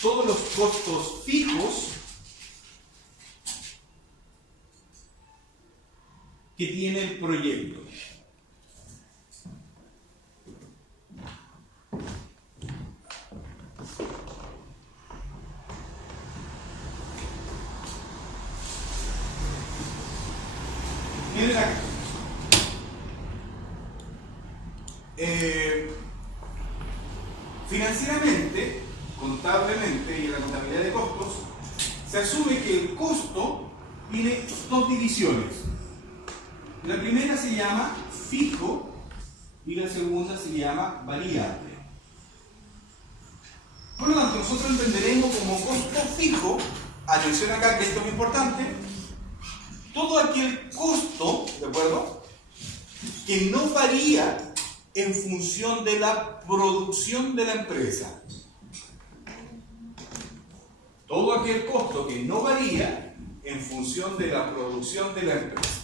todos los costos fijos que tiene el proyecto. Miren acá. Financieramente, contablemente y en la contabilidad de costos, se asume que el costo tiene dos divisiones. La primera se llama fijo y la segunda se llama variable. Por lo tanto, nosotros entenderemos como costo fijo, atención acá que esto es importante, todo aquel costo, ¿de acuerdo?, que no varía en función de la producción de la empresa. Todo aquel costo que no varía en función de la producción de la empresa.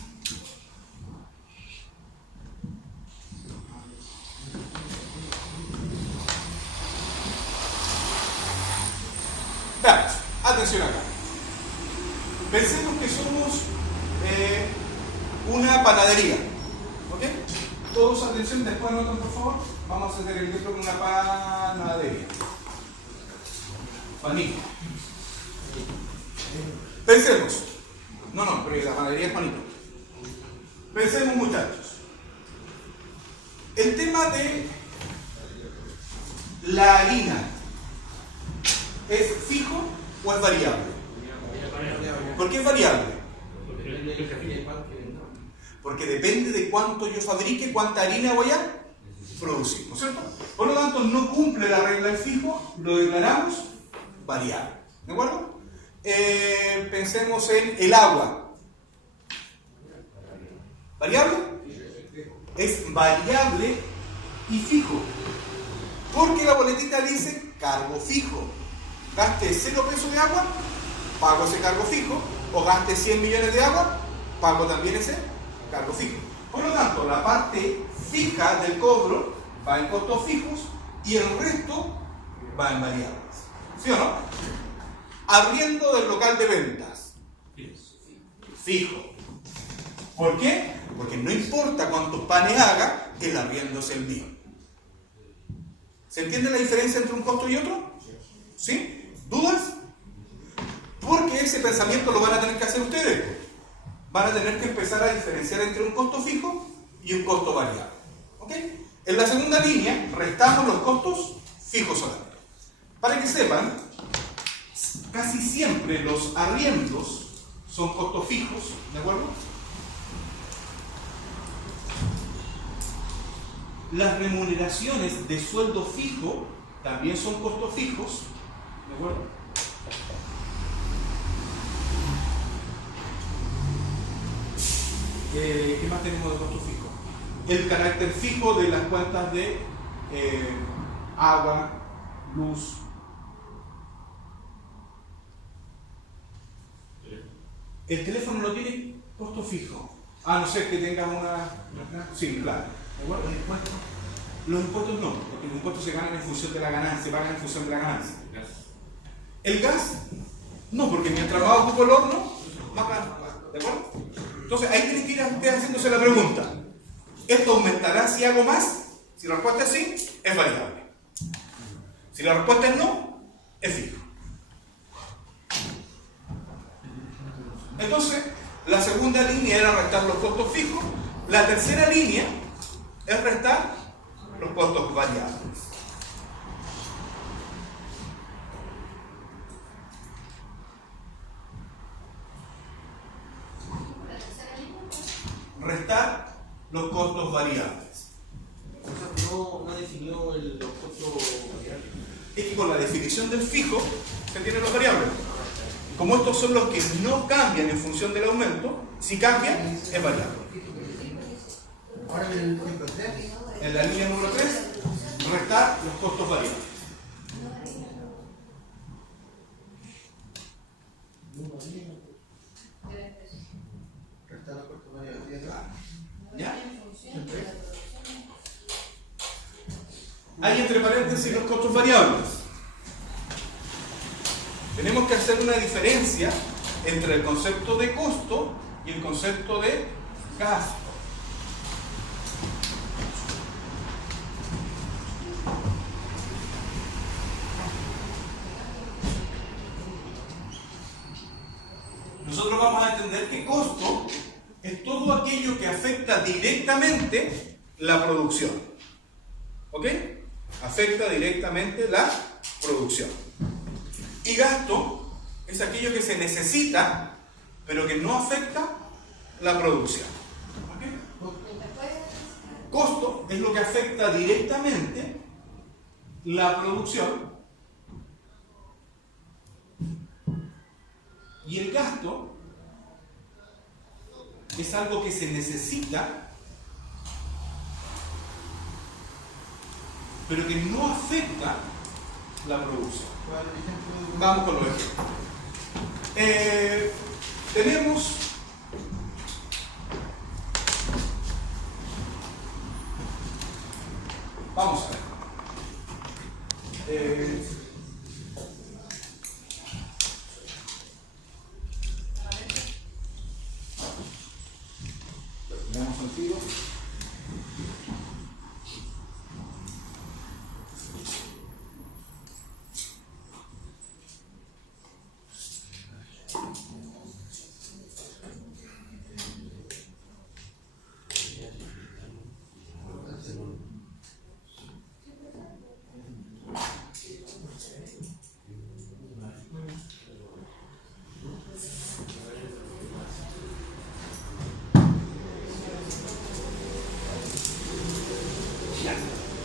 Veamos, atención acá. Pensemos que somos una panadería. ¿Ok? Todos atención, después noten por favor. Vamos a hacer el ejemplo con una panadería. Panito. Pensemos. No, pero la panadería es panito. Pensemos, muchachos. El tema de la harina, ¿es fijo o es variable? ¿Por qué es variable? Porque depende de cuánto yo fabrique, cuánta harina voy a producir, ¿no es cierto? Por lo tanto, no cumple la regla del fijo, lo declaramos variable. ¿De acuerdo? Pensemos en el agua. ¿Variable? Es variable y fijo. Porque la boletita dice cargo fijo. Gaste 0 pesos de agua, pago ese cargo fijo. O gaste 100 millones de agua, pago también ese cargo fijo. Por lo tanto, la parte fija del cobro va en costos fijos y el resto va en variables. ¿Sí o no? Arriendo del local de ventas. Fijo. ¿Por qué? Porque no importa cuántos panes haga, el arriendo es el mío. ¿Se entiende la diferencia entre un costo y otro? ¿Sí? ¿Dudas? Porque ese pensamiento lo van a tener que hacer ustedes. Van a tener que empezar a diferenciar entre un costo fijo y un costo variable. ¿Ok? En la segunda línea, restamos los costos fijos solamente. Para que sepan, casi siempre los arriendos son costos fijos, ¿de acuerdo? Las remuneraciones de sueldo fijo también son costos fijos, ¿de acuerdo? ¿Qué más tenemos de costo fijo? El carácter fijo de las cuentas de agua, luz. El teléfono no tiene costo fijo, a no ser que tenga una... Sí, claro. ¿De acuerdo? ¿Los impuestos? Los impuestos no, porque los impuestos se ganan en función de la ganancia, se pagan en función de la ganancia. El gas, no, porque mientras más ocupo el horno, más gano. ¿De acuerdo? Entonces ahí tienen que ir usted haciéndose la pregunta. ¿Esto aumentará si hago más? Si la respuesta es sí, es variable. Si la respuesta es no, es fijo. Entonces, la segunda línea era restar los costos fijos. La tercera línea es restar los costos variables. Restar los costos variables. O sea, no definió los costos variables. Es que con la definición del fijo se tienen los variables. Como estos son los que no cambian en función del aumento, si cambian, es variable. Ahora en el ejemplo 3. En la línea número 3, restar los costos variables. Restar los costos variables. ¿Ya? Hay entre paréntesis los costos variables. Tenemos que hacer una diferencia entre el concepto de costo y el concepto de gasto. Nosotros vamos a entender que costo es todo aquello que afecta directamente la producción. ¿Ok? Afecta directamente la producción. Y gasto es aquello que se necesita, pero que no afecta la producción. ¿Ok? Costo es lo que afecta directamente la producción. Y el gasto es algo que se necesita, pero que no afecta la producción. Vamos con los ejemplos. Tenemos vamos a ver. Veamos el tiro.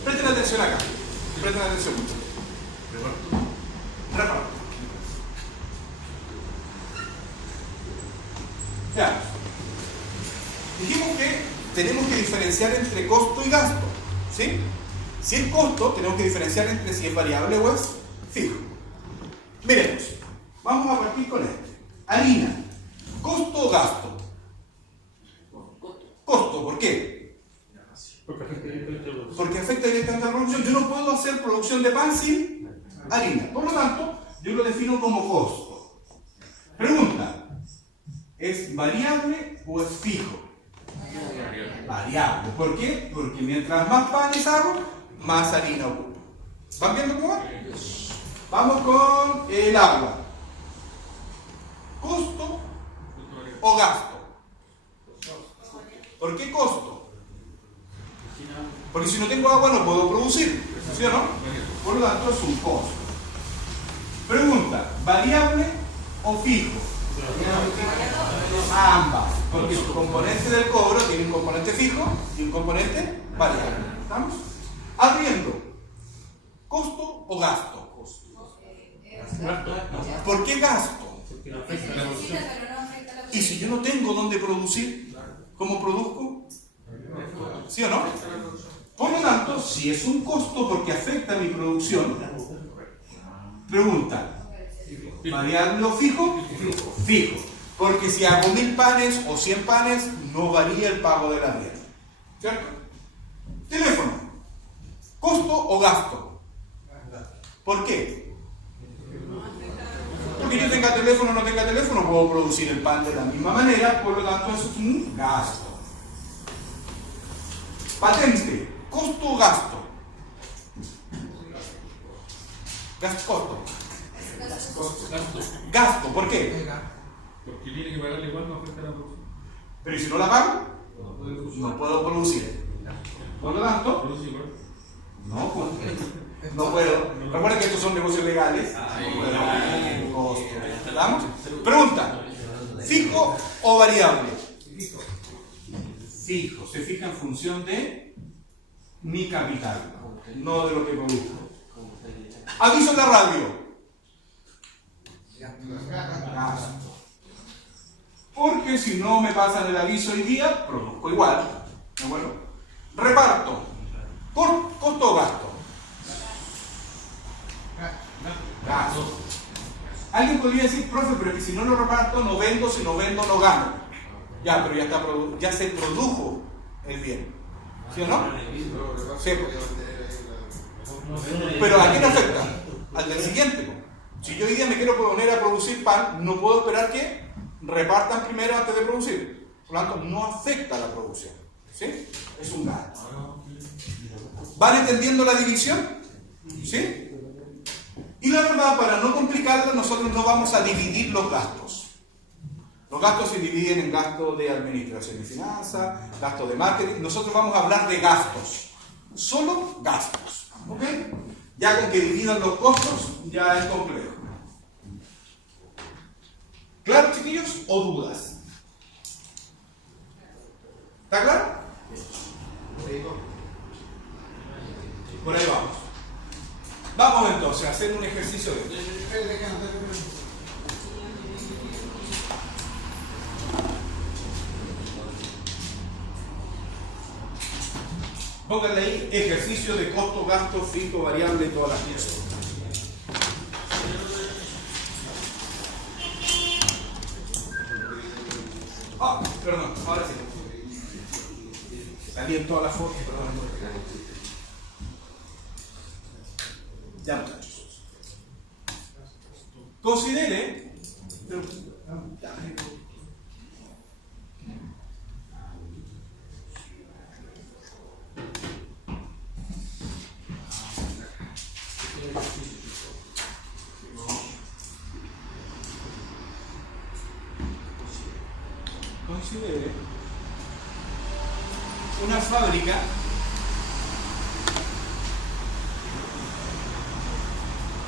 Presten atención acá. Presten atención mucho. Reparto. Ya. Dijimos que tenemos que diferenciar entre costo y gasto. ¿Sí? Si es costo, tenemos que diferenciar entre si es variable o es fijo. Miremos. Vamos a partir con este. Harina. ¿Costo o gasto? Costo. ¿Por qué? Porque afecta directamente a la producción. Yo no puedo hacer producción de pan sin harina. Por lo tanto, yo lo defino como costo. Pregunta. ¿Es variable o es fijo? Variable. ¿Por qué? Porque mientras más panes hago, más harina ocupo. ¿Van viendo cómo va? Vamos con el agua. ¿Costo o gasto? ¿Por qué costo? Porque si no tengo agua no puedo producir, ¿sí o no? Por lo tanto es un costo. Pregunta, ¿variable o fijo? Ambas, porque su componente del cobro tiene un componente fijo y un componente variable. ¿Estamos? Abriendo, ¿costo o gasto? ¿Por qué gasto? ¿Y si yo no tengo dónde producir? ¿Cómo produzco? ¿Sí o no? Por lo tanto, si es un costo porque afecta a mi producción, pregunta, ¿variable o fijo? Fijo. Porque si hago 1000 panes o 100 panes, no varía el pago del arriendo. ¿Cierto? Teléfono. ¿Costo o gasto? ¿Por qué? Porque yo tenga teléfono o no tenga teléfono, puedo producir el pan de la misma manera, por lo tanto eso es un gasto. Patente. ¿Costo o gasto? Costo. Gasto. ¿Por qué? Porque tiene que pagarle igual, no afecta a la producción. Pero ¿y si no la pago? No puedo producir. Por lo tanto, Produce igual. no puedo. Recuerda que estos son negocios legales. Costo. ¿Vamos? Pregunta. ¿Fijo o variable? Fijo. Se fija en función de mi capital, no de lo que produzco. Aviso en la radio. Gasto. Porque si no me pasan el aviso hoy día, produzco igual. ¿De acuerdo? Reparto. ¿Costo o gasto? Gasto. Alguien podría decir, profe, pero que si no lo reparto, no vendo, si no vendo, no gano. Ya, pero ya se produjo el bien. ¿Sí o no? Sí. Pero ¿a quién afecta? Al del siguiente. Si yo hoy día me quiero poner a producir pan, no puedo esperar que repartan primero antes de producir. Por lo tanto, no afecta a la producción. ¿Sí? Es un gasto. ¿Van entendiendo la división? ¿Sí? Y la verdad, para no complicarla, nosotros no vamos a dividir los gastos. Los gastos se dividen en gastos de administración y finanzas, gastos de marketing. Nosotros vamos a hablar de gastos. Solo gastos. ¿Ok? Ya con que dividan los costos, ya es complejo. ¿Claro, chiquillos? ¿O dudas? ¿Está claro? Por ahí vamos. Vamos entonces a hacer un ejercicio de esto. Pónganle ahí ejercicio de costo, gasto, fijo, variable y todas las piezas. Ah, perdón, ahora sí. Salí en todas las fotos, perdón. Ya, muchachos. Considere. Considere una fábrica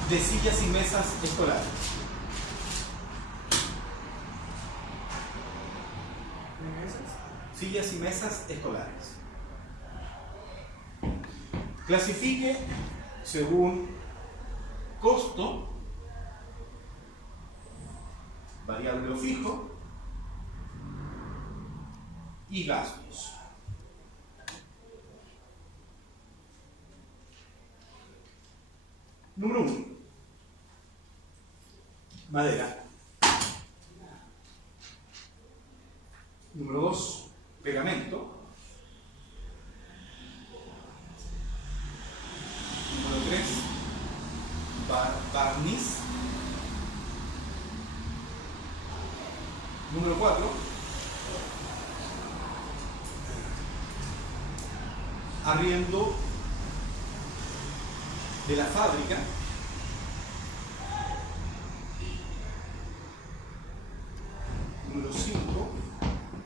de sillas y mesas escolares. Sillas y mesas escolares. Clasifique según costo, variable o fijo, y gastos. Número 1. Madera. Número 2. Pegamento. Número 3. Barniz. Número 4. Arriendo de la fábrica. Número 5.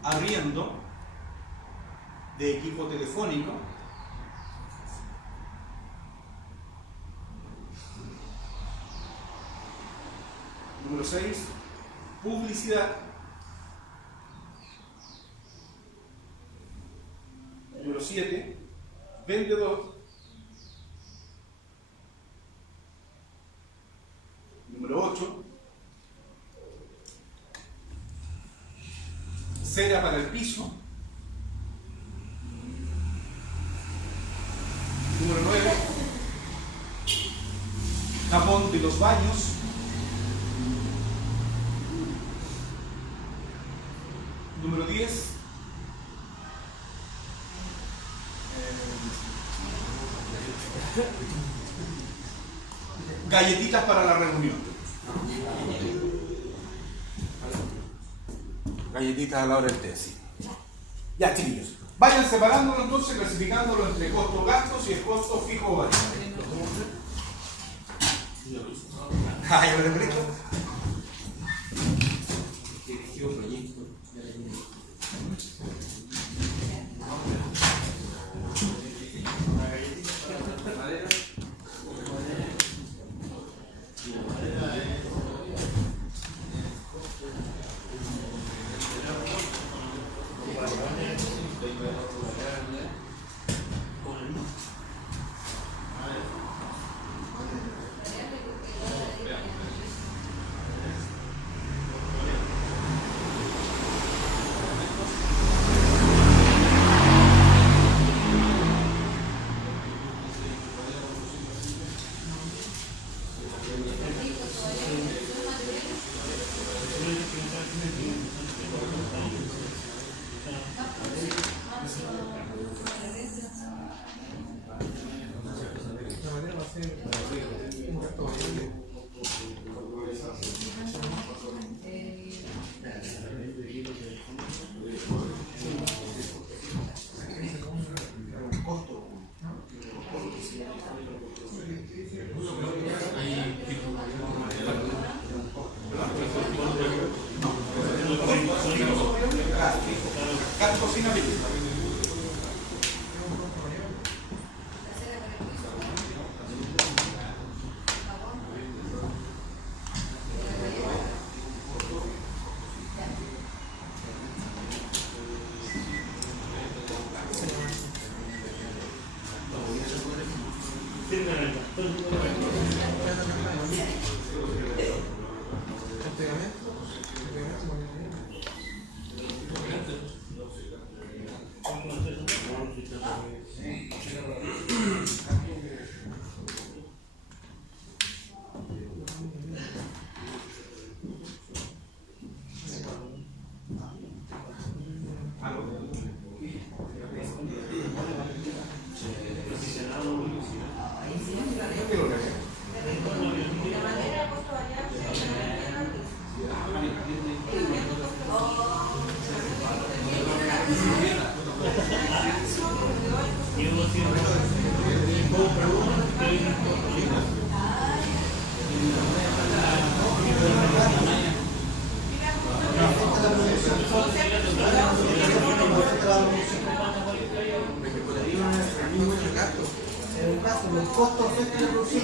Arriendo de equipo telefónico. Número 6. Publicidad. Número 7. Vendedor. Número 8. Cera para el piso. tapón de los baños, número 10, galletitas para la reunión. Galletitas a la hora del té, sí. Ya, chiquillos. Vayan separándolo entonces, clasificándolo entre costos gastos y el costo fijo o variable. Ah, ya me lo explico. Los costos afectan la producción.